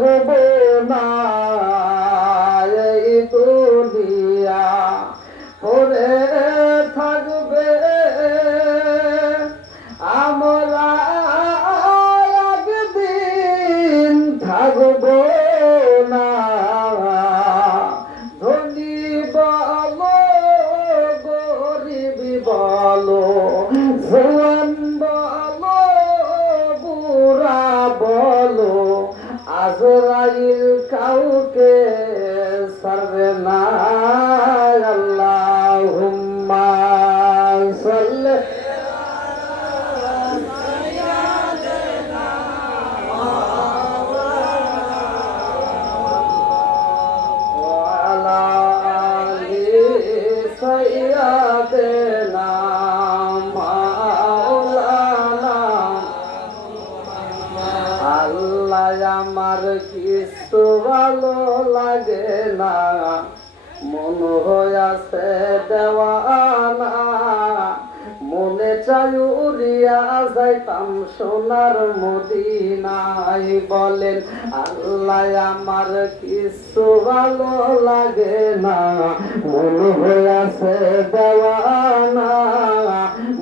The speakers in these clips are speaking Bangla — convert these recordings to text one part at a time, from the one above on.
থাকব না এই দুনিয়া পড়ে থাকবে আমরা একদিন থাকব না ধনী বলো গরিব বলো জওয়ান বলো বুড়া বলো আজরাইল কাউকে ছাড়বে না আল্লাহুম্মা সাল্লি আলা আলি সাইয়্যিদিনা মাওলানা আল্লাহ আমার কিছু ভালো লাগে না মন হইয়াছে দেওয়ানা মনে চাই উড়িয়া যাইতাম সোনার মদিনায় বলেন আল্লাহ আমার কিছু ভালো লাগে না মন হইয়াছে দেওয়ানা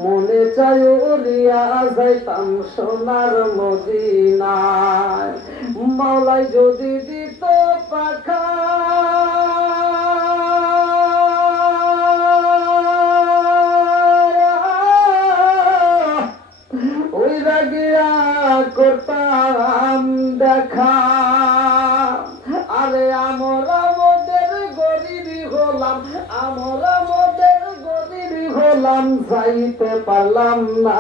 মনে চাই উড়িয়া যাইতাম সোনার মদিনায় মাওলাই যদি দিত পাখা ওইরা গিয়া করতাম দেখা আরে আমরা মোদের গরিবি হলাম আমরা মোদের গরিবি হলাম যাইতে পারলাম না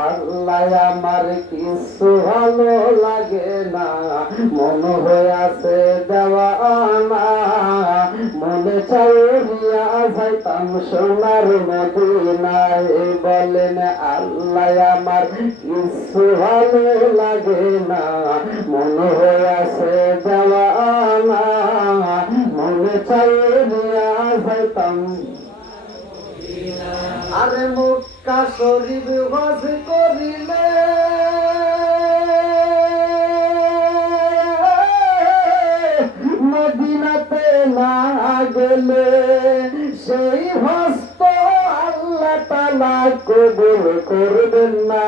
আল্লাহ আমার কিছু ভালো লাগে না মন হইয়াছে দেওয়ানা মনে চাইয়া যাইতাম সোনার মদিনায় বলেন আল্লাহ আমার কিছু ভালো লাগে না মন হইয়াছে দেওয়ানা মনে চাইয়া যাইতাম আরে মক্কা শরীফ হজ করিলে মদিনাতে না গেলে সেই হস্ত আল্লাহ তাআলা কবুল করবেন না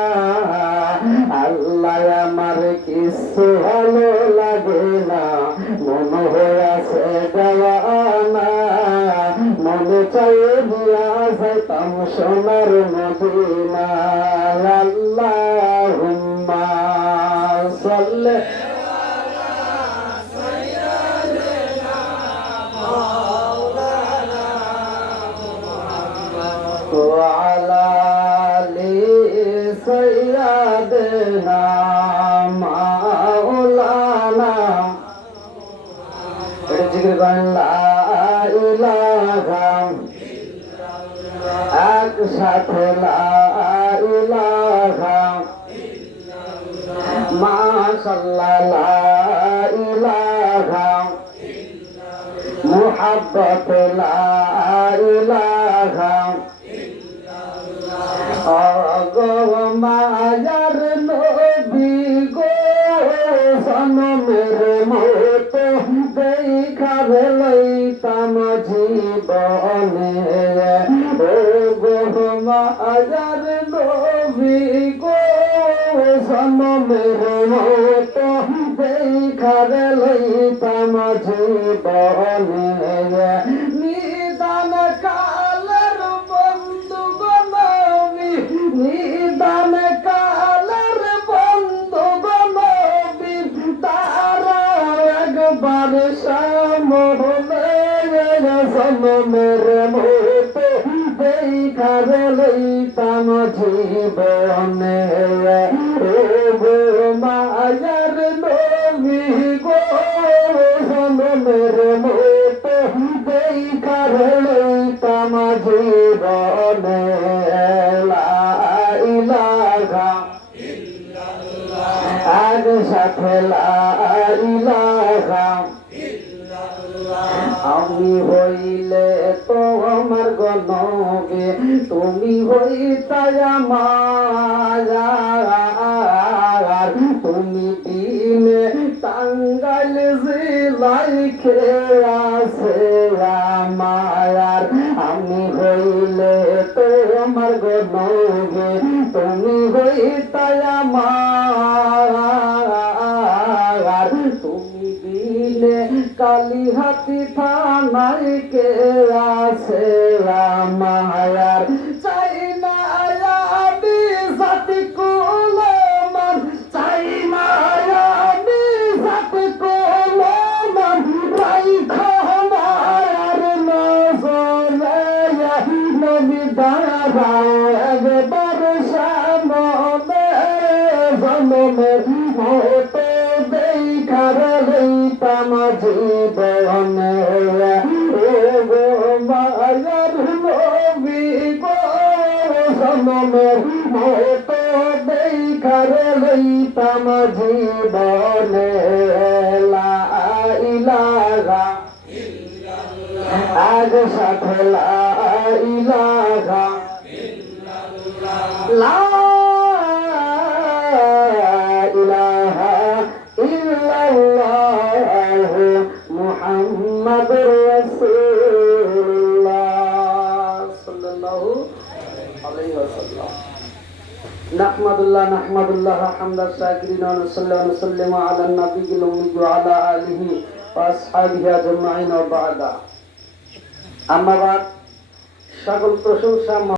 আল্লাহ আমার কিছু ভালো লাগে না মন হইয়াছে দেওয়ানা মনে চাই দিয়া যাইতাম সোনার মদিনায় আল্লাহুম্মা সাল্লি وعلى آل سيدنا مولانا لا إله একসাথে লা ইলাহা মাশাআল্লাহ লা ইলাহা মুহাব্বত লা ইলাহা গো মায়ার নবী গো জনমের মতো দেখা লইতাম জীবনে ও গো মায়ার নবী গো জনমের মতো দেখা লইতাম জীবনে নিদান কালের বন্ধু গনবি নিদান কালের বন্ধু গনবি তারা একবার সামনে জনমের মতো দেখা লইতাম জীবনে ও গো মায়ার নবী গো জনমের মতো দেখা লইতাম জীবনে লা ইলাহা আগ সাথে লা ইলাহা আমি হইলে তো আমার গনবে তুমি হইতাই আমার তুমি দিনে তুমি হইতাই আমার তুমি দিলে কালী হাতি থানায় কে আছে আমার চাই না আমি জাতি কুলমান চাই না আমি জাতি কুলমান রাইখা আমার নজরে নবী দাঁড়াও একবার সামনে জনমের মতো দেখার লইতাম জীবনে ও গো মায়ার নবী গো জনমের মতো দেখার লইতাম জীবনে লা ইলাহা আগ সাথে লা ইলাহা লা ইলাহা ইল্লাল্লাহ মুহাম্মাদুর রাসূলুল্লাহ সাল্লাল্লাহু আলাইহি ওয়াসাল্লাম নাহমাদুল্লাহ হামদা শাকিরিন ওয়া নুসাল্লি ওয়া নুসাল্লিমু আলা নবিয়িল উম্মি ওয়া আলা আলিহি ওয়া আসহাবিহি আজমাইন ওয়া বা'দা আম্মা বাদ সকল প্রশংসা